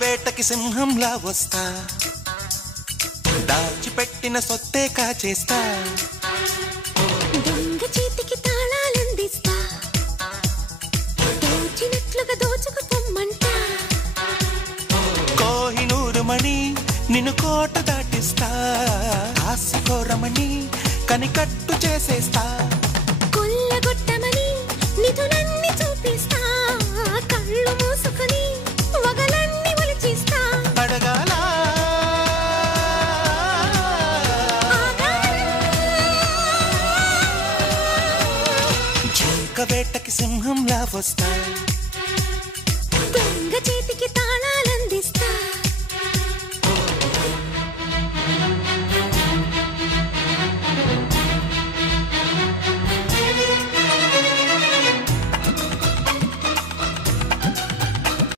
వేటకి సింహంలా వస్తా, దాచిపెట్టిన సొత్తే కాచేస్తా, దొంగ చేతికి తాళాలందిస్తా, దోచినట్లుగా దోచుకుపోమ్మంట, కోహినూరు మణి నిన్ను కోట దాటిస్తా, ఆశకోరమణి కనికట్టు చేసేస్తా, కొల్లగొట్టమని నిధులన్నీ చూపిస్తా, కళ్ళు మూసుకుని వగలన్నీ ఒలిచిస్తా, అడగాల జింక వేటకి సింహంలా వస్తా.